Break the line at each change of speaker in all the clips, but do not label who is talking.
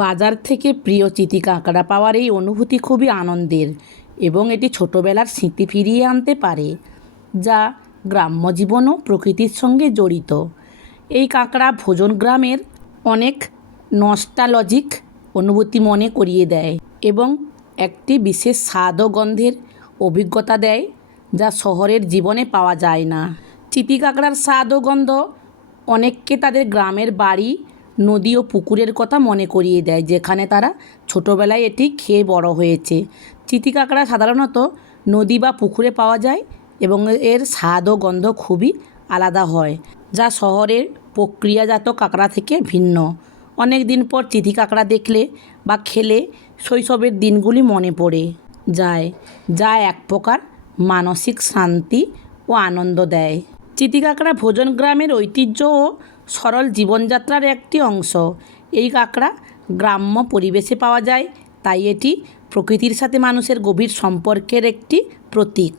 বাজার থেকে প্রিয় চিতি কাঁকড়া পাওয়ার এই অনুভূতি খুবই আনন্দের এবং এটি ছোটোবেলার স্মৃতি ফিরিয়ে আনতে পারে, যা গ্রাম্য জীবনও প্রকৃতির সঙ্গে জড়িত। এই কাঁকড়া ভোজন গ্রামের অনেক নস্টালজিক অনুভূতি মনে করিয়ে দেয় এবং একটি বিশেষ স্বাদ ও গন্ধের অভিজ্ঞতা দেয়, যা শহরের জীবনে পাওয়া যায় না। চিতি কাঁকড়ার স্বাদ ও গন্ধ অনেককে তাদের গ্রামের বাড়ি নদী ও পুকুরের কথা মনে করিয়ে দেয়, যেখানে তারা ছোটোবেলায় এটি খেয়ে বড় হয়েছে। চিতি কাঁকড়া সাধারণত নদী বা পুকুরে পাওয়া যায় এবং এর স্বাদ ও গন্ধ খুবই আলাদা হয়, যা শহরের প্রক্রিয়াজাত কাঁকড়া থেকে ভিন্ন। অনেক দিন পর চিতি কাঁকড়া দেখলে বা খেলে শৈশবের দিনগুলি মনে পড়ে যায়, যা এক প্রকার মানসিক শান্তি ও আনন্দ দেয়। চিতি কাঁকড়া ভোজন গ্রামের ঐতিহ্য ও সরল জীবনযাত্রার একটি অংশ। এই কাঁকড়া গ্রাম্য পরিবেশে পাওয়া যায়, তাই এটি প্রকৃতির সাথে মানুষের গভীর সম্পর্কের একটি প্রতীক।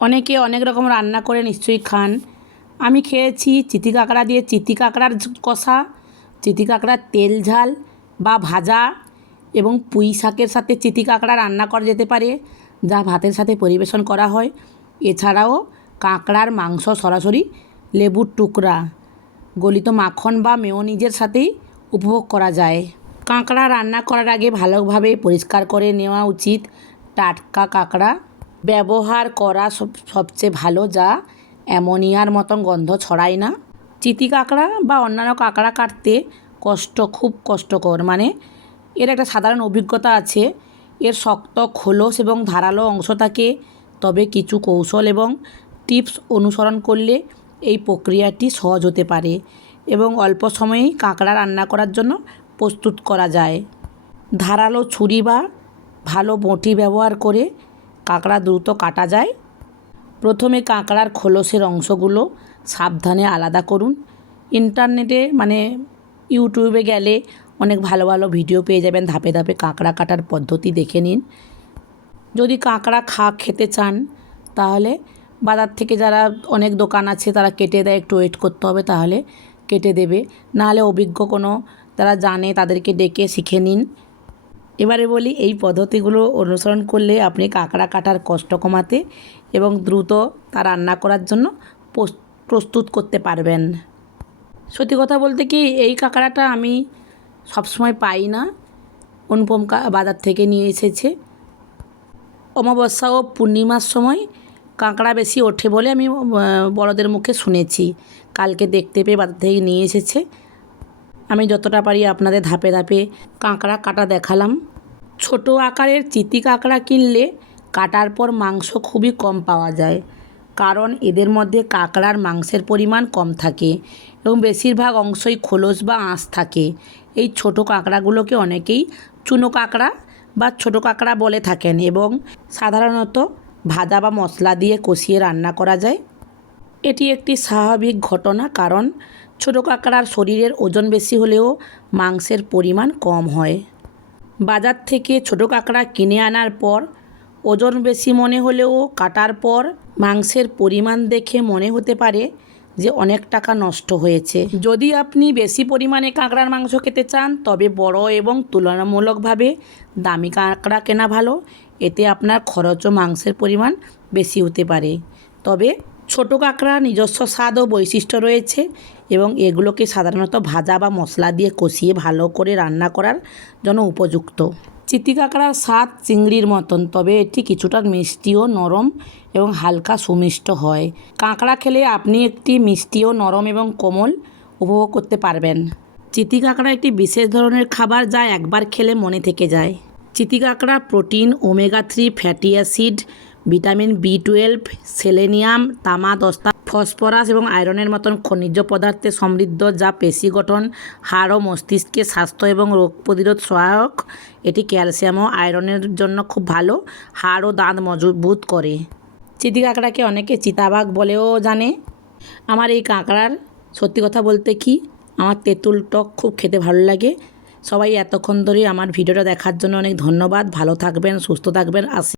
অনেকে অনেক রকম রান্না করে নিশ্চয়ই খান। আমি খেয়েছি চিতি কাঁকড়া দিয়ে চিতি কাঁকড়ার কষা চিতি কাঁকড়ার তেল ঝাল বা ভাজা এবং পুঁই শাকের সাথে চিতি কাঁকড়া রান্না করা যেতে পারে, যা ভাতের সাথে পরিবেশন করা হয়। এছাড়াও কাঁকড়ার মাংস সরাসরি লেবুর টুকরা। গলিত মাখন বা মেয়োনিজের সাথেই উপভোগ করা যায়। কাঁকড়া রান্না করার আগে ভালোভাবে পরিষ্কার করে নেওয়া উচিত টাটকা কাঁকড়া। ব্যবহার করা সব, সবচেয়ে ভালো যা অ্যামোনিয়ার মতন গন্ধ ছড়ায় না। চিতি কাঁকড়া বা অন্যান্য কাঁকড়া কাটতে কষ্ট, খুব কষ্টকর। মানে এর একটা সাধারণ অভিজ্ঞতা আছে, এর শক্ত, খোলস এবং ধারালো অংশ থাকে, তবে কিছু কৌশল এবং টিপস অনুসরণ করলে এই প্রক্রিয়াটি সহজ হতে পারে এবং অল্প সময়েই কাঁকড়া রান্না করার জন্য প্রস্তুত করা যায়। ধারালো ছুরি বা ভালো বঁটি ব্যবহার করে কাঁকড়া দ্রুত কাটা যায়। প্রথমে কাঁকড়ার খোলসের অংশগুলো সাবধানে আলাদা করুন। ইন্টারনেটে মানে ইউটিউবে গেলে অনেক ভালো ভালো ভিডিও পেয়ে যাবেন। ধাপে ধাপে কাঁকড়া কাটার পদ্ধতি দেখে নিন। যদি কাঁকড়া খা খেতে চান, তাহলে বাজার থেকে যারা অনেক দোকান আছে, তারা কেটে দেয়, একটু ওয়েট করতে হবে তাহলে কেটে দেবে। নাহলে অভিজ্ঞ কোনো তারা জানে, তাদেরকে ডেকে শিখে নিন। এবারে বলি, এই পদ্ধতিগুলো অনুসরণ করলে আপনি কাঁকড়া কাটার কষ্ট কমাতে এবং দ্রুত তা রান্না করার জন্য প্রস্তুত করতে পারবেন। সত্যি কথা বলতে কি, এই কাঁকড়াটা আমি সবসময় পাই না। অনুপম বাজার থেকে নিয়ে এসেছে। অমাবস্যা ও পূর্ণিমার সময় কাঁকড়া বেশি ওঠে বলে আমি বড়দের মুখে শুনেছি। কালকে দেখতে পেয়ে বাজার থেকে নিয়ে এসেছে। আমি যতটা পারি আপনাদের ধাপে ধাপে কাঁকড়া কাটা দেখালাম। ছোট আকারের চিতি কাঁকড়া কিনলে কাটার পর মাংস খুবই কম পাওয়া যায়, কারণ এদের মধ্যে কাঁকড়ার মাংসের পরিমাণ কম থাকে এবং বেশিরভাগ অংশই খোলস বা আঁশ থাকে। এই ছোট কাঁকড়াগুলোকে অনেকেই চুনো কাঁকড়া বা ছোট কাঁকড়া বলে থাকেন এবং সাধারণত ভাজা বা মশলা দিয়ে কষিয়ে রান্না করা যায়। এটি একটি স্বাভাবিক ঘটনা কারণ ছোটো কাঁকড়ার শরীরের ওজন বেশি হলেও মাংসের পরিমাণ কম হয়। বাজার থেকে ছোটো কাঁকড়া কিনে আনার পর, ওজন বেশি মনে হলেও কাটার পর মাংসের পরিমাণ দেখে মনে হতে পারে যে অনেক টাকা নষ্ট হয়েছে। যদি আপনি বেশি পরিমাণে কাঁকড়ার মাংস খেতে চান, তবে বড় এবং তুলনামূলকভাবে দামি কাঁকড়া কেনা ভালো। এতে আপনার খরচ ও মাংসের পরিমাণ বেশি হতে পারে। তবে ছোট কাঁকড়ার নিজস্ব স্বাদ ও বৈশিষ্ট্য রয়েছে এবং এগুলোকে সাধারণত ভাজা বা মশলা দিয়ে কষিয়ে ভালো করে রান্না করার জন্য উপযুক্ত। চিতি কাঁকড়ার স্বাদ চিংড়ির মতন, তবে এটি কিছুটা মিষ্টি ও নরম এবং হালকা সুমিষ্ট হয়। কাঁকড়া খেলে আপনি একটি মিষ্টি ও নরম এবং কোমল উপভোগ করতে পারবেন। চিতি কাঁকড়া একটি বিশেষ ধরনের খাবার যা একবার খেলে মনে থেকে যায়। চিতি কাঁকড়া protein, omega three fatty acid, vitamin B twelve, selenium, তামা, দস্তা, ফসফরাস এবং আয়রনের মতন খনিজ পদার্থে সমৃদ্ধ যা পেশি গঠন, হাড় ও মস্তিষ্কে স্বাস্থ্য এবং রোগ প্রতিরোধ সহায়ক। এটি ক্যালসিয়াম ও আয়রনের জন্য খুব ভালো, হাড় ও দাঁত মজবুত করে। চিতি কাঁকড়াকে অনেকে চিতাবাঘ বলেও জানে। আমার এই কাঁকড়ার সত্যি কথা বলতে কি? আমার তেঁতুল টক খুব খেতে ভালো লাগে। সবাই এতক্ষণ ধরে আমার ভিডিওটা দেখার জন্য অনেক ধন্যবাদ। ভালো থাকবেন সুস্থ থাকবেন। আসি